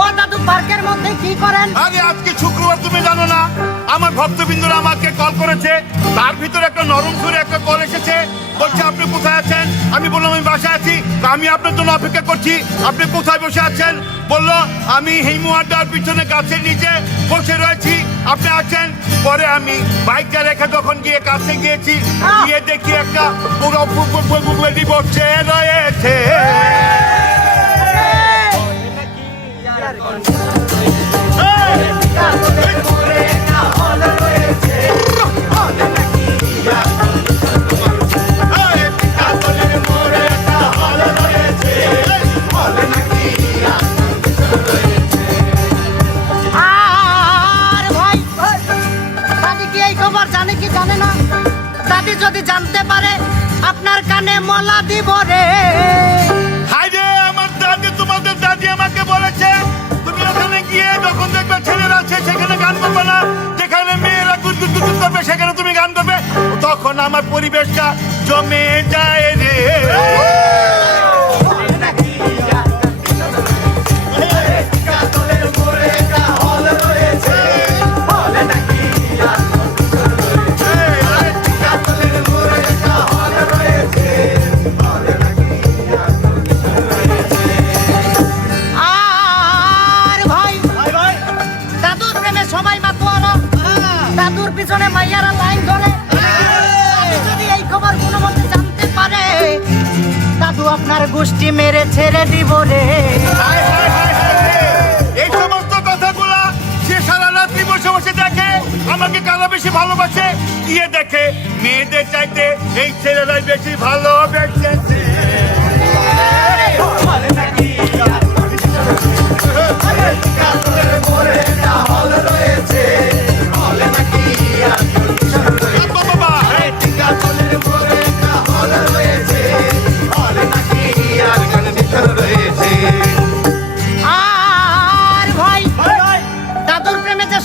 ও দাদু পার্কের মধ্যে কি করেন? আরে আজকে শুক্রবার, তুমি জানো না? আমার ভক্তবৃন্দরা আমাকে কল করেছে, তার ভিতরে একটা নরম সুরে একটা কল এসেছে, বলছে আপনি কোথায় আছেন? আমি বললাম আমি বাসায় আছি। আমি আপনার জন্য অপেক্ষা করছি, আপনি কোথায় বসে আছেন? বললো আমি হিমু আড্ডার পিছনে গাছের নিচে বসে রয়েছি, আপনি আছেন? পরে আমি বাইকটা রেখে যখন গিয়ে কাছে গিয়েছি, গিয়ে দেখি একটা পুরো বসে রয়েছে। যদি জানতে পারে আপনার কানে মলা দিব রে। হাই রে, আমার দাদি, তোমাদের দাদি আমাকে বলেছে তুমি ওখানে গিয়ে যখন দেখবে ছেলেরা আছে সেখানে গান করবে না, যেখানে মেয়েরা গুদগুদ করবে সেখানে তুমি গান করবে। তখন আমার পরিবেশটা জমে যায় রে। দাদুর পিছনে মাইয়ারা লাইন ধরে। যদি এই খবর কোনো মতে জানতে পারে, দাদু আপনার গোষ্ঠী মেরে ছেড়ে দিব রে। এই সমস্ত কথাগুলা সে সারা রাত্রি বসে বসে দেখে আমাকে কারা বেশি ভালোবাসে, গিয়ে দেখে মেয়েদের চাইতে এই ছেলেরাই বেশি ভালোবেসেছে।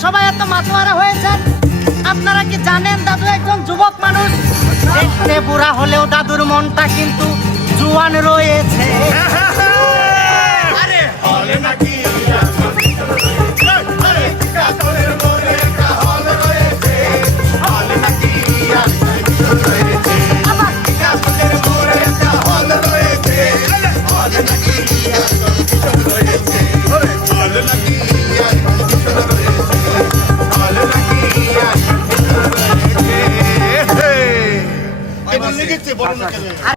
সবাই এত মাতোয়ারা হয়েছেন, আপনারা কি জানেন দাদু একজন যুবক মানুষ? দেখতে বুড়া হলেও দাদুর মনটা কিন্তু জুয়ান রয়েছে। বলো না কেন?